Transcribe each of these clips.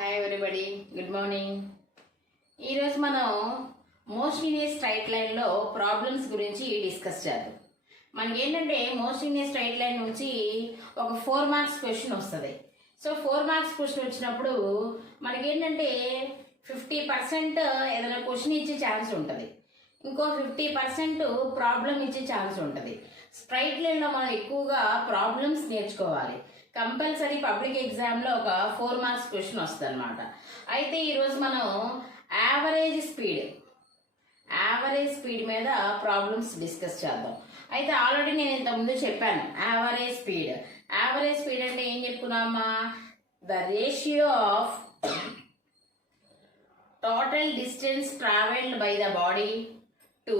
Hi everybody, good morning. ఈరోజు మనం most in a straight లైన్లో ప్రాబ్లమ్స్ గురించి డిస్కస్ చేద్దాం. మనకి ఏంటంటే most in a straight line నుంచి ఒక 4 మార్క్స్ క్వశ్చన్ వస్తుంది. సో 4 మార్క్స్ క్వశ్చన్ వచ్చినప్పుడు మనకి ఏంటంటే 50% ఏదైనా క్వశ్చన్ ఇచ్చే ఛాన్స్ ఉంటుంది, ఇంకో 50% ప్రాబ్లం ఇచ్చే ఛాన్స్ ఉంటుంది. స్ట్రైట్ లైన్లో మనం ఎక్కువగా ప్రాబ్లమ్స్ నేర్చుకోవాలి. కంపల్సరీ పబ్లిక్ ఎగ్జామ్లో ఒక 4 మార్క్స్ క్వశ్చన్ వస్తుంది అనమాట. అయితే ఈరోజు మనం యావరేజ్ స్పీడ్ మీద ప్రాబ్లమ్స్ డిస్కస్ చేద్దాం. అయితే ఆల్రెడీ నేను ఇంతకుముందు చెప్పాను యావరేజ్ స్పీడ్ అంటే ఏం చెప్పుకున్నామా, the ratio of total distance travelled by the body to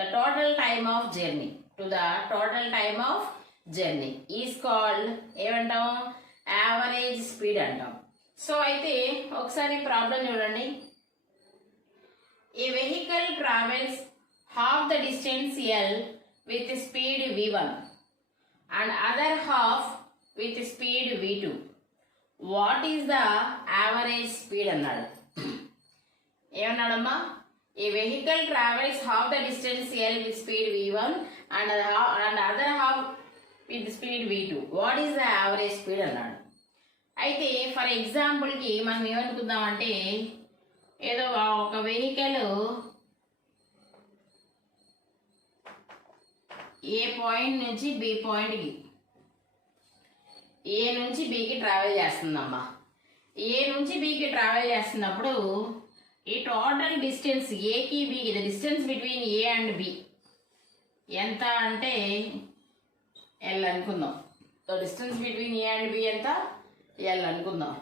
the total time of journey is called ఏమంటాం, యావరేజ్ స్పీడ్ అంటాం. సో అయితే ఒకసారి ప్రాబ్లం చూడండి. A vehicle travels half the distance L with speed v1 and other half with speed v2. What is the average speed అన్నాడు. ఏమన్నాడమ్మా, a vehicle travels half the distance L with speed v1 and other half with speed v2. What is the average speed అన్నాడు. అయితే for ఎగ్జాంపుల్కి మనం ఏమనుకుందామంటే, ఏదో ఒక vehicle ఏ point నుంచి B పాయింట్కి, ఏ నుంచి బికి ట్రావెల్ చేస్తుందమ్మా. ఏ నుంచి బికి ట్రావెల్ చేస్తున్నప్పుడు ఈ టోటల్ డిస్టెన్స్ ఏకి బికి, the distance between A and B ఎంత అంటే ఎల్ అనుకుందాం. So distance between A and B ఎంత, ఎల్ అనుకుందాం.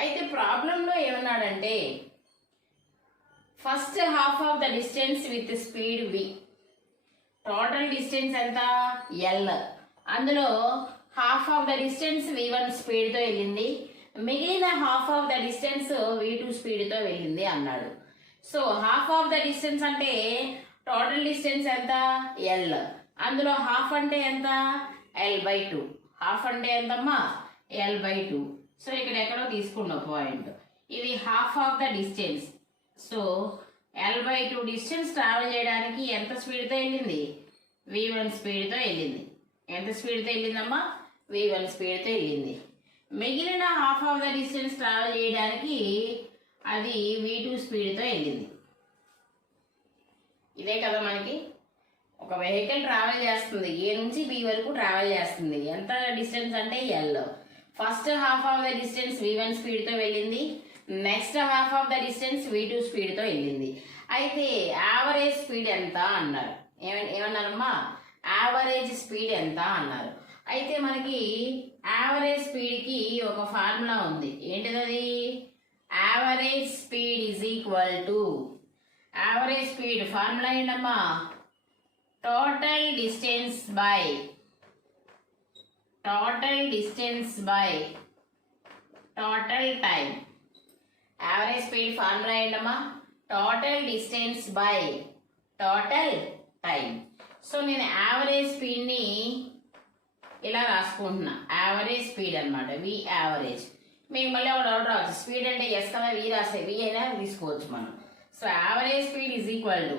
అయితే ప్రాబ్లంలో ఏమన్నాడంటే first half of the distance with speed V, total distance ఎంత ఎల్, అందులో half of the distance v1 స్పీడ్తో వెళ్ళింది, మిగిలిన half of the distance v2 స్పీడ్తో వెళ్ళింది అన్నాడు. So half of the distance అంటే టోటల్ డిస్టెన్స్ ఎంత ఎల్, అందులో హాఫ్ అంటే ఎంత l/2. హాఫ్ అంటే ఎంతమ్మా l/2. సో ఇక్కడ ఎక్కడో తీసుకున్నాం పాయింట్, ఇది half of the distance. So l/2 distance travel చేయడానికి ఎంత స్పీడ్తో వెళ్ళింది, v1 స్పీడ్తో వెళ్ళింది. ఎంత స్పీడ్తో వెళ్ళిందమ్మా, v1 స్పీడ్తో వెళ్ళింది. మిగిలిన half of the distance travel చేయడానికి అది v2 స్పీడ్తో వెళ్ళింది. ఇదే కదా మనకి ఒక వెహికల్ ట్రావెల్ చేస్తుంది, ఏ నుంచి బి వరకు ట్రావెల్ చేస్తుంది. ఎంత డిస్టెన్స్ అంటే L. First half of the distance v1 స్పీడ్తో వెళ్ళింది, next half of the distance v2 స్పీడ్తో వెళ్ళింది. అయితే యావరేజ్ స్పీడ్ ఎంత అన్నారు. ఏమన్నారమ్మా, యావరేజ్ స్పీడ్ ఎంత అన్నారు. అయితే మనకి యావరేజ్ స్పీడ్కి ఒక ఫార్ములా ఉంది. ఏంటిది, average speed is equal to, average speed formula ఏంటమ్మా, total distance by total time. Average speed formula ఏంటమ్మా, total distance by total time. So నేను యావరేజ్ స్పీడ్ని ఇలా రాసుకుంటున్నా, యావరేజ్ స్పీడ్ అనమాట, వి యావరేజ్. మీకు మళ్ళీ ఒక డౌట్ రావచ్చు, స్పీడ్ అంటే ఎస్ కదా, వి రాస్తే వి అయినా తీసుకోవచ్చు మనం. So average speed is equal to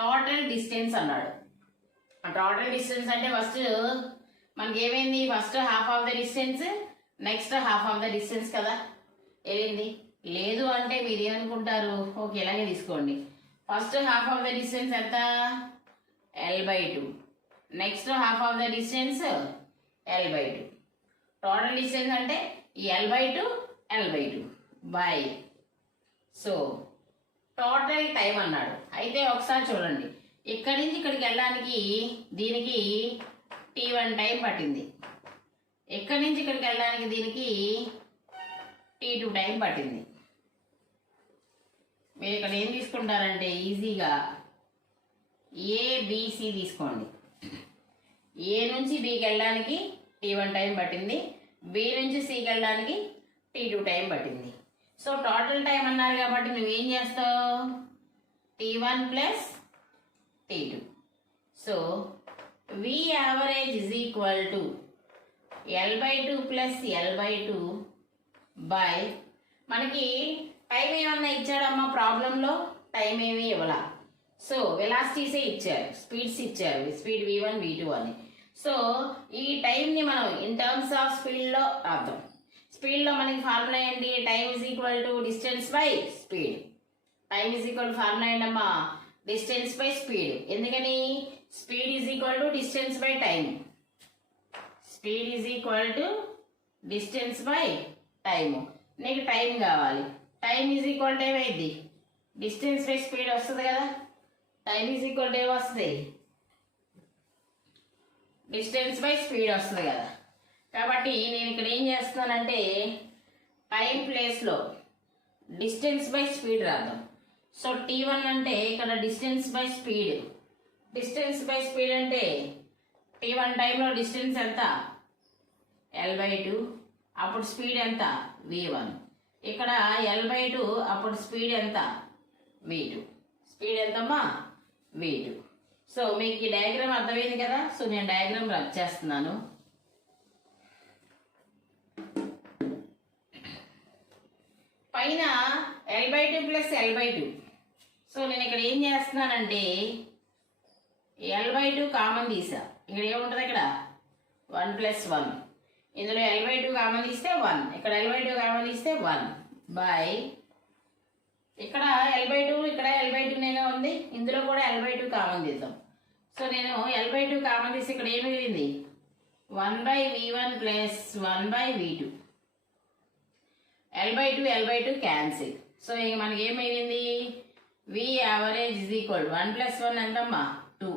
total distance అన్నాడు. టోటల్ డిస్టెన్స్ అంటే ఫస్ట్ మనకి ఏమైంది, first half of the distance, next half of the distance కదా వెళ్ళింది. లేదు అంటే మీరు ఏమనుకుంటారు, ఓకే ఇలాగే తీసుకోండి. First half of the distance ఎంత l/2, next half of the distance l/2. Total distance అంటే l/2 by, so total time అన్నాడు. అయితే ఒకసారి చూడండి, ఇక్కడి నుంచి ఇక్కడికి వెళ్ళడానికి దీనికి t1 టైం పట్టింది, ఇక్కడి నుంచి ఇక్కడికి వెళ్ళడానికి దీనికి t2 టైం పట్టింది. మీరు ఇక్కడ ఏం తీసుకుంటారంటే ఈజీగా ఏబిసి తీసుకోండి. ఏ నుంచి బికి వెళ్ళడానికి t1 టైం పట్టింది, బి నుంచి సికి వెళ్ళడానికి t2 టైం పట్టింది. సో టోటల్ టైం అన్నారు కాబట్టి నువ్వేం చేస్తావు, t1 plus t2. So we average is equal to l/2 plus l/2 by మనకి టైం ఏమన్నా ఇచ్చాడమ్మా ప్రాబ్లంలో? టైం ఏమీ ఇవ్వాల. సో వెలాసిటీసే ఇచ్చారు, స్పీడ్స్ ఇచ్చారు, స్పీడ్ v1 v2 అని. సో ఈ టైంని మనం ఇన్ టర్మ్స్ ఆఫ్ స్పీడ్లో రాద్దాం. స్పీడ్లో మనకి ఫార్ములా ఏంటి? Time is equal to distance by speed. Time is equal to formula ఏంటమ్మా? Distance by speed. ఎందుకని? Speed is equal to distance by time. Speed is equal to distance by time. నీకు time కావాలి. Time is equal to ఏమైంది? Distance by speed వస్తుంది కదా. Time is equal to ఏమొస్తుంది? Distance by speed వస్తుంది కదా. కాబట్టి నేను ఇక్కడ ఏం చేస్తున్నానంటే టైం ప్లేస్లో డిస్టెన్స్ బై స్పీడ్ రాద్దాం. సో t1 అంటే ఇక్కడ distance by speed. Distance by speed అంటే t1 టైంలో డిస్టెన్స్ ఎంత? l/2. అప్పుడు స్పీడ్ ఎంత? v1. ఇక్కడ l/2 అప్పుడు స్పీడ్ ఎంత? v2. స్పీడ్ ఎంతమ్మా? v2. సో మీకు ఈ డయాగ్రామ్ అర్థమైంది కదా. సో నేను డయాగ్రామ్ రబ్ చేస్తున్నాను. పైన l/2 ప్లస్ l/2. సో నేను ఇక్కడ ఏం చేస్తున్నానంటే l/2 కామన్ తీసా. ఇక్కడ ఏముంటుంది? ఇక్కడ 1 + 1. ఇందులో l/2 కామన్ తీస్తే 1, ఇక్కడ l/2 కామన్ తీస్తే 1 బై ఇక్కడ l/2, ఇక్కడ l/2 నేనే ఉంది, ఇందులో కూడా l/2 కామన్ తీద్దాం. సో నేను l/2 కామన్ తీసి ఇక్కడ ఏమి మిగిలింది? 1/v1 plus 1/v2. l/2 cancel. So ఇక మనకి ఏం మిగిలింది? v యావరేజ్ ఇజ్ ఈక్వల్ 1 + 1 ఎంతమ్మా? 2.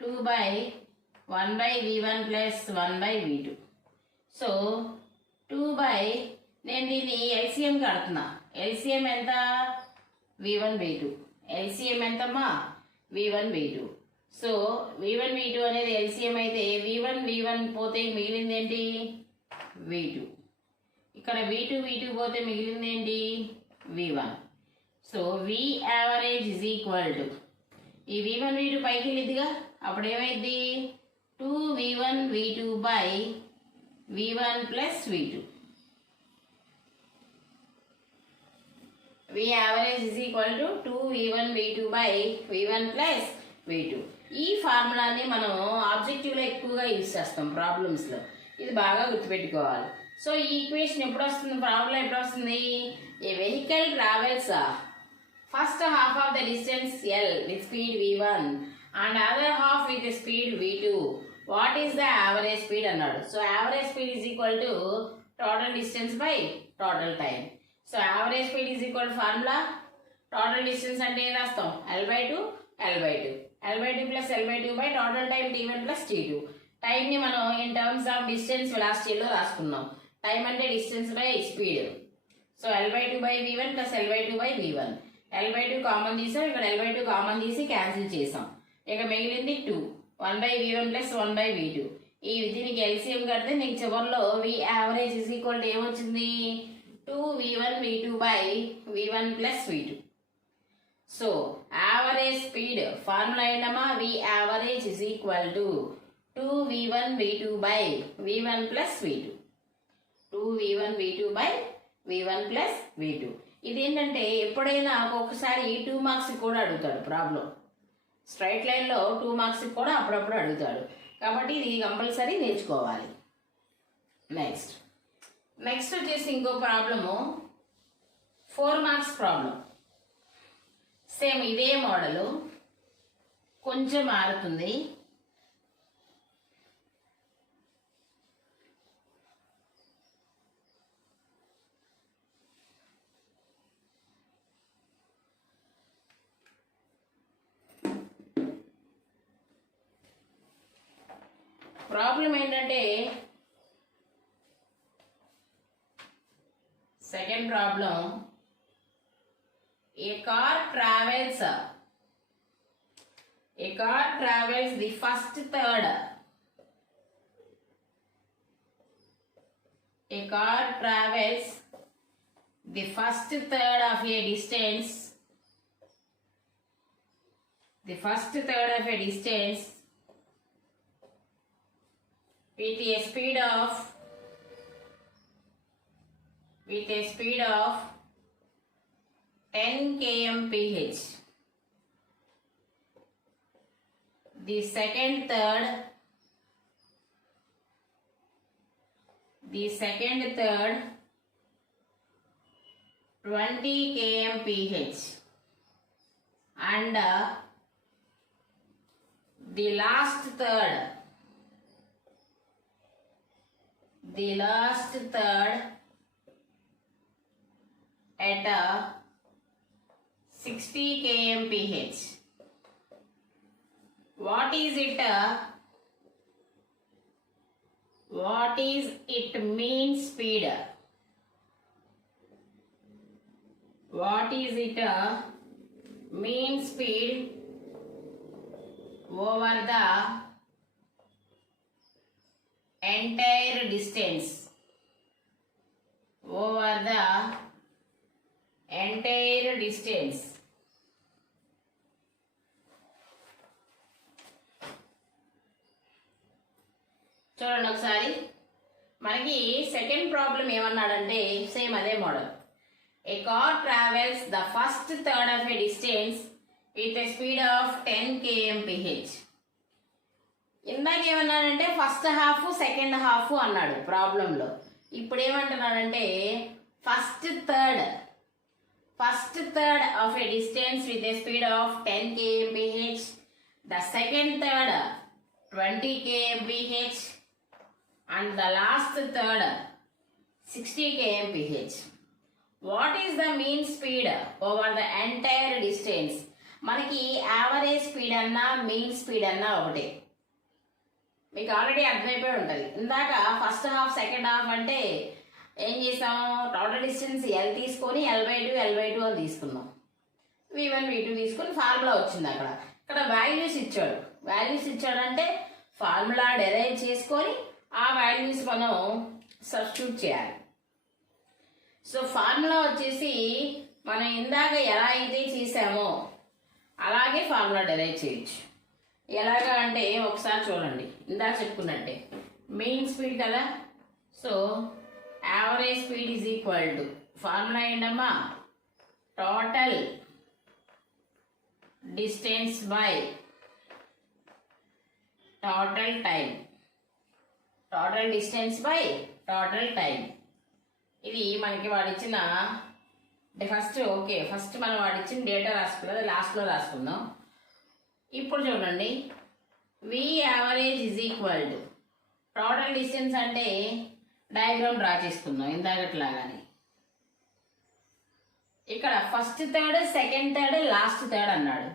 2/1/v1 plus 1/v2. సో 2 నేను దీన్ని ఎల్సిఎం కడుతున్నా. ఎల్సిఎం ఎంత? v1 v2. ఎల్సిఎం ఎంతమ్మా? v1 v2. So v1 v2 అనేది ఎల్సిఎం అయితే v1 పోతే మిగిలింది ఏంటి? v2. ఇక్కడ v2 పోతే మిగిలింది ఏంటి? v1. So v average is equal to ఈ v1 v2 పైకి వెళ్ళిద్దిగా, అప్పుడు ఏమైంది? 2v1 v2 by v1 plus v2. v average is equal to 2v1 v2 by v1 plus v2. ఈ ఫార్ములాని మనం ఆబ్జెక్టివ్లో ఎక్కువగా యూజ్ చేస్తాం ప్రాబ్లమ్స్లో. ఇది బాగా గుర్తుపెట్టుకోవాలి. సో ఈ ఈక్వేషన్ ఎప్పుడు వస్తుంది? ప్రాబ్లం ఎప్పుడు వస్తుంది? A vehicle travels first half of the distance l with speed v1 and other half with the speed v2. What is the average speed అన్నాడు. So average speed is equal to total distance by total time. So average speed is equal formula total distance అంటే ఏం రాస్తాం? l/2 l/2 plus l/2 by total time t1 plus t2. టైంని మనం in terms of distance వెలాసిటీలో రాసుకున్నాం. Time అంటే distance by speed. So l/2 by v1 plus l/2 by v1. l/2 common తీసాం, ఇక్కడ l/2 common తీసి క్యాన్సిల్ చేసాం. ఇక మిగిలింది 2. 1/v1 plus 1/v2. ఈ దీనికి ఎల్సిఎం కడితే నీకు చివరిలో v average is equal to ఏమొచ్చింది? 2v1 v2 by v1 plus v2. So average speed formula ఏంటమ్మా? v average is equal to 2v1 v2 by v1 plus v2. 2v1 v2 by v1 plus v2. ఇదేంటంటే ఎప్పుడైనా ఒక్కొక్కసారి 2 marks కూడా అడుగుతాడు problem. Straight లైన్లో 2 marks కూడా అప్పుడప్పుడు అడుగుతాడు. కాబట్టి ఇది కంపల్సరీ నేర్చుకోవాలి. నెక్స్ట్ వచ్చేసి ఇంకో ప్రాబ్లము 4 మార్క్స్ ప్రాబ్లం. సేమ్ ఇదే మోడలు, కొంచెం మారుతుంది. ప్రాబ్లం ఏంటంటే second problem, a car travels the first third. A car travels the first third of a distance. The first third of a distance with a speed of with a speed of 10 kmph. The second third 20 kmph, and the last third at 60 kmph. What is it mean speed? What is it mean speed over the entire distance? Over the entire distance. చూడండి ఒకసారి, మనకి second problem ఏమన్నాడంటే same అదే model. A car travels the first third of a distance with a speed of 10 kmph. ఇందాక ఏమన్నాడంటే first half second half అన్నాడు ప్రాబ్లంలో. ఇప్పుడు ఏమంటున్నాడంటే first third of a distance with a speed of 10 kmph, the second third 20 kmph, and the last third 60 kmph. What is the mean speed over the entire distance? మనకి average speed అన్నా mean speed అన్నా ఒకటే. మీకు already అర్థమైపోయి ఉంటుంది. ఇందాక first half second half అంటే ఏం చేసాము, టోటల్ డిస్టెన్స్ ఎల్ తీసుకొని L/2 అని తీసుకున్నాం. V1 V2 తీసుకొని ఫార్ములా వచ్చింది. ఇక్కడ వాల్యూస్ ఇచ్చాడంటే ఫార్ములా డెరైవ్ చేసుకొని ఆ వాల్యూస్ మనం సబ్స్టిట్యూట్ చేయాలి. సో ఫార్ములా వచ్చేసి మనం ఇందాక ఎలా అయితే చేసామో అలాగే ఫార్ములా డెరైవ్ చేయొచ్చు. ఎలాగా అంటే ఒకసారి చూడండి, ఇందాక చెప్పుకున్నట్టే మెయిన్ స్పీడ్ కదా. So average speed is equal to formula ఏంటమ్మా, total distance by total time. Total distance by total time. ఇది మనకి వాడిచ్చిన ఫస్ట్ మనం వాడిచ్చిన డేటా రాసుకున్నది లాస్ట్లో రాసుకుందాం. ఇప్పుడు చూడండి, V average is equal to total distance అంటే డయాగ్రామ్ డ్రా చేసుకుందాం ఇందాకట్లాగానే. ఇక్కడ first third second third last third అన్నాడు.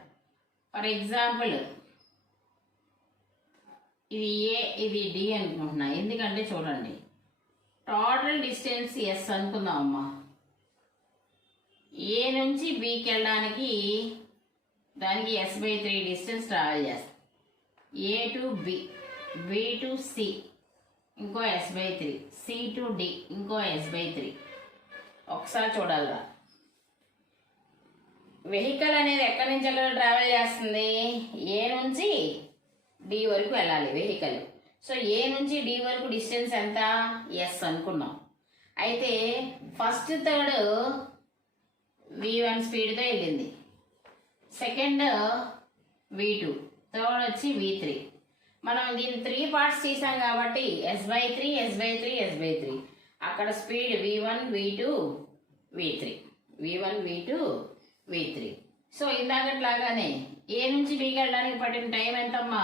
ఫర్ ఎగ్జాంపుల్ ఇది ఏ ఇది డి అనుకుంటున్నా, ఎందుకంటే చూడండి టోటల్ డిస్టెన్స్ ఎస్ అనుకుందాం అమ్మా. ఏ నుంచి బికి వెళ్ళడానికి దానికి S/3 డిస్టెన్స్ ట్రావెల్ చేస్తాం. A to B, B to C ఇంకో S/3, సి టు డి ఇంకో S/3. ఒకసారి చూడాలిరా, వెహికల్ అనేది ఎక్కడి నుంచి ఎక్కడ ట్రావెల్ చేస్తుంది, ఏ నుంచి డి వరకు వెళ్ళాలి వెహికల్. సో ఏ నుంచి డి వరకు డిస్టెన్స్ ఎంత, ఎస్ అనుకున్నాం. అయితే ఫస్ట్ థర్డ్ V1 స్పీడ్తో వెళ్ళింది, సెకండ్ V2, థర్డ్ వచ్చి V3. మనం దీన్ని 3 పార్ట్స్ చేసాం కాబట్టి S/3 అక్కడ speed V1 V2 V3. So ఇందాకట్లాగానే ఏ నుంచి బికి వెళ్ళడానికి పట్టిన టైం ఎంతమ్మా,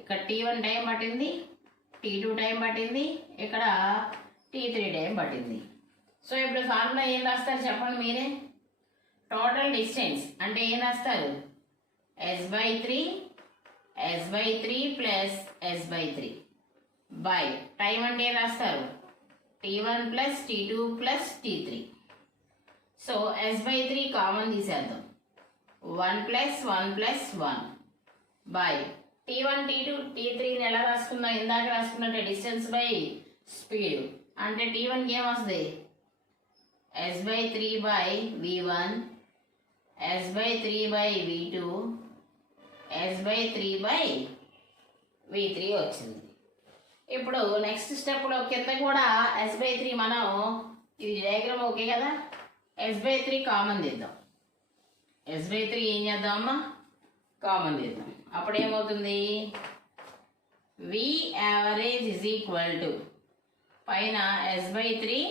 ఇక్కడ T1 టైం పట్టింది, T2 టైం పట్టింది, ఇక్కడ T3 టైం పట్టింది. సో ఇప్పుడు ఫార్ములా ఏం రాస్తారు చెప్పండి మీరే. టోటల్ డిస్టెన్స్ అంటే ఏం రాస్తారు, S/3 plus S/3 by time అంటే ఏం రాస్తారు, T1 plus T2 plus T3. So S/3 common తీసేద్దాం, 1 ప్లస్ 1 బై T1 T2 T3ని ఎలా రాసుకుందాం, ఇందాక రాసుకున్నట్టే డిస్టెన్స్ బై స్పీడ్. అంటే T1కి ఏమొస్తుంది, S/3 by V1, S/3 by V2, S/3 by V3 వచ్చింది. ఇప్పుడు నెక్స్ట్ స్టెప్లో కింద కూడా S/3 మనం ఇది డయాగ్రామ్ ఓకే కదా. S/3 కామన్ తీద్దాం. S/3 ఏం చేద్దామమ్మా, కామన్ తీద్దాం. అప్పుడు ఏమవుతుంది, V average is equal to పైన S/3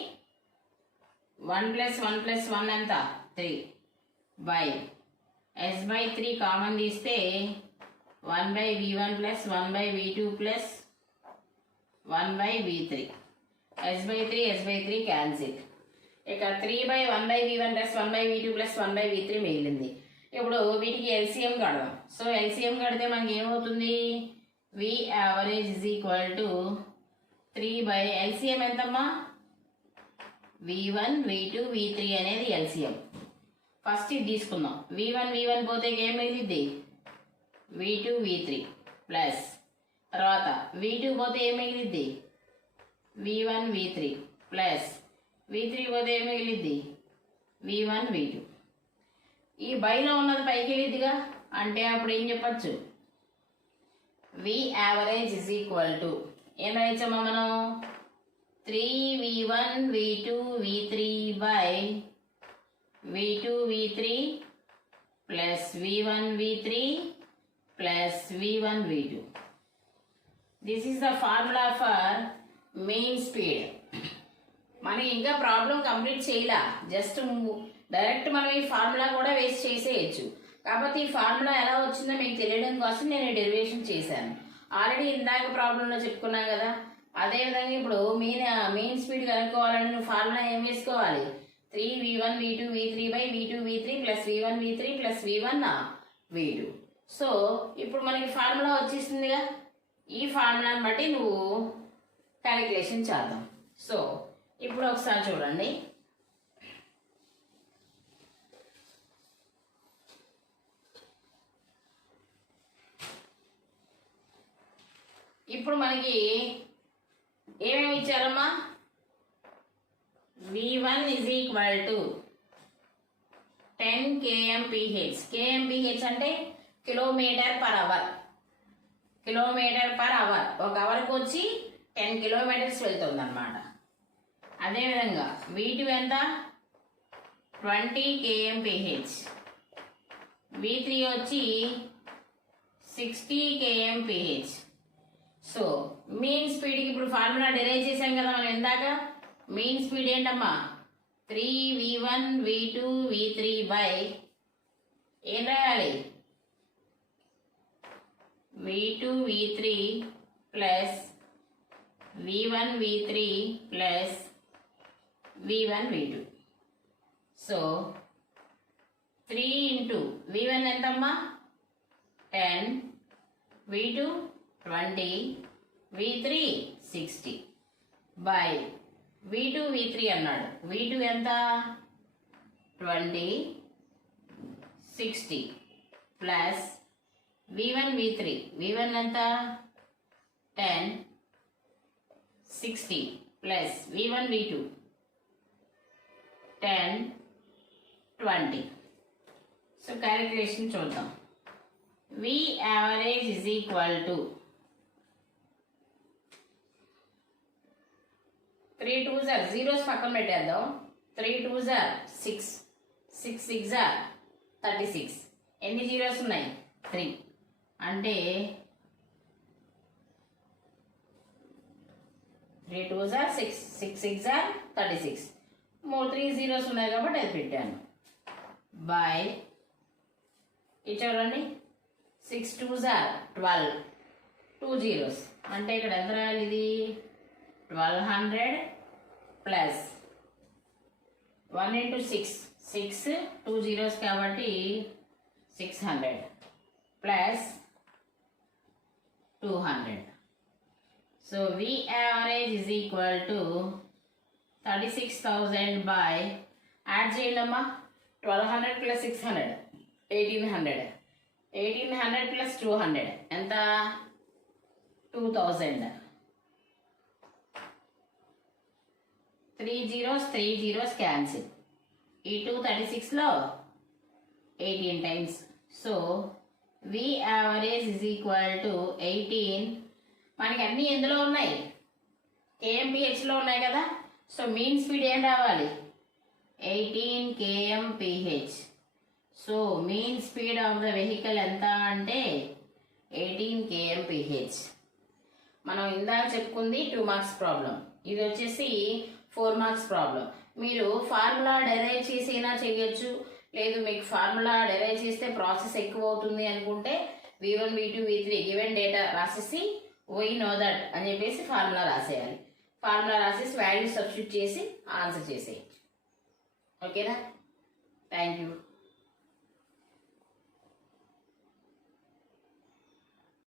1 + 1 + 1 ఎంత 3 బై S/3 కామన్ తీస్తే 1/V1 + 1/V2 + 1/V3. S/3 cancel. ఇక 3/1/V1 + 1/V2 + 1/V3 మిగిలింది. ఇప్పుడు వీటికి ఎల్సిఎం కడదాం. సో ఎల్సిఎం కడితే మనకి ఏమవుతుంది, V average is equal to 3 LCM ఎంతమ్మా, V1 V2 V3 అనేది ఎల్సిఎం. ఫస్ట్ ఇది తీసుకుందాం. V1 పోతే ఏం మిగిలిద్ది, V2 V3 ప్లస్ తర్వాత V2 పోతే ఏం మిగిలిద్ది, V1 V3 ప్లస్ V3 పోతే ఏం మిగిలిద్ది, V1 V2. ఈ బైలో ఉన్నది పైకి వెళ్ళిద్దిగా, అంటే అప్పుడు ఏం చెప్పచ్చు, వి యావరేజ్ ఇజ్ ఈక్వల్ టు ఏం రాయించామా మనం, 3V1 V2 V3 by V2 V3 plus V1 V3 plus V1 V2. This is the formula for main speed. మనం ఇంకా ప్రాబ్లం కంప్లీట్ చేయలా, జస్ట్ డైరెక్ట్ మనం ఈ ఫార్ములా కూడా వేస్ట్ చేసేయచ్చు. కాకపోతే ఈ ఫార్ములా ఎలా వచ్చిందో మీకు తెలియడం కోసం నేను డెరివేషన్ చేశాను. ఆల్రెడీ ఇందాక ప్రాబ్లంలో చెప్పుకున్నాం కదా. అదేవిధంగా ఇప్పుడు మెయిన్ స్పీడ్ కనుక్కోవాలని నువ్వు ఫార్ములా ఏం వేసుకోవాలి, 3V1 V2 V3 by V2 V3 plus V1 V3 plus V1 V2. So ఇప్పుడు మనకి ఫార్ములా వచ్చేసిందిగా, ఈ ఫార్ములాని బట్టి నువ్వు క్యాలిక్యులేషన్ చేద్దాం. సో ఇప్పుడు ఒకసారి చూడండి. ఇప్పుడు మనకి ఏమేమి ఇచ్చారమ్మా, V1 is equal to 10 kmph. kmph అంటే kilometre per hour. Kilometre per hour, ఒక అవర్కి వచ్చి 10 కిలోమీటర్స్ వెళ్తుంది అనమాట. అదేవిధంగా V2 ఎంత, 20 kmph. V3 వచ్చి 60 kmph. సో మెయిన్ స్పీడ్కి ఇప్పుడు ఫార్ములా డిరైవ్ చేసాం కదా మనం ఇందాక. మెయిన్ స్పీడ్ ఏంటమ్మా, 3V1 V2 V3 బై ఏం రాయాలి, V2 V3 plus V1 V3 plus V1 V2. So 3 into V1 ఎంతమ్మా 10, V2 20, V3 60 by V2 V3 అన్నాడు. V2 ఎంత 20 60 ప్లస్ V1 V3. V1 ఎంత 10 60 plus V1 V2 10 20. So calculation చూద్దాం. V average is equal to 3 2s are zeros పక్కన పెట్టేద్దాం. 3 2s are 6, 6 6 are 36. ఎన్ని zeros ఉన్నాయి 3, అంటే 3 2s are 6, 6 6 are 36. 3 జీరోస్ ఉన్నాయి కాబట్టి అది పెట్టాను. బై ఇది చూడండి, 6 2s are 12, 2 zeros అంటే ఇక్కడ ఎంత రాయాలి, ఇది 1200 ప్లస్ 1 into 6, 6 2 zeros కాబట్టి 600 plus 200. So V average is equal to 36,000 by add చేయండి అమ్మా, 1200 ప్లస్ 600 1800, 1800 ప్లస్ 200 ఎంత 2000. 3 zeros క్యాన్సిల్. ఈ 236లో 18 times. So V average is equal to 18. మనకి అన్నీ ఎందులో ఉన్నాయి, KMPHలో ఉన్నాయి కదా. సో మీన్ స్పీడ్ ఏం రావాలి 18 kmph. So mean speed of the vehicle ఎంత అంటే 18 kmph. మనం ఇందాక చెప్పుకుంది 2 మార్క్స్ ప్రాబ్లం, ఇది వచ్చేసి 4 మార్క్స్ ప్రాబ్లం. మీరు ఫార్ములా డెరైవ్ చేసైనా చేయొచ్చు, లేదు మీకు ఫార్ములా డెరైవ్ చేస్తే ప్రాసెస్ ఎక్కువ అవుతుంది అనుకుంటే v1 v2 v3 given data రాసేసి వై నో దట్ అని చెప్పేసి ఫార్ములా రాసేయాలి. ఫార్ములా రాసేసి వాల్యూ సబ్స్టిట్యూట్ చేసి ఆన్సర్ చేసేయచ్చు. ఓకేనా? Thank you.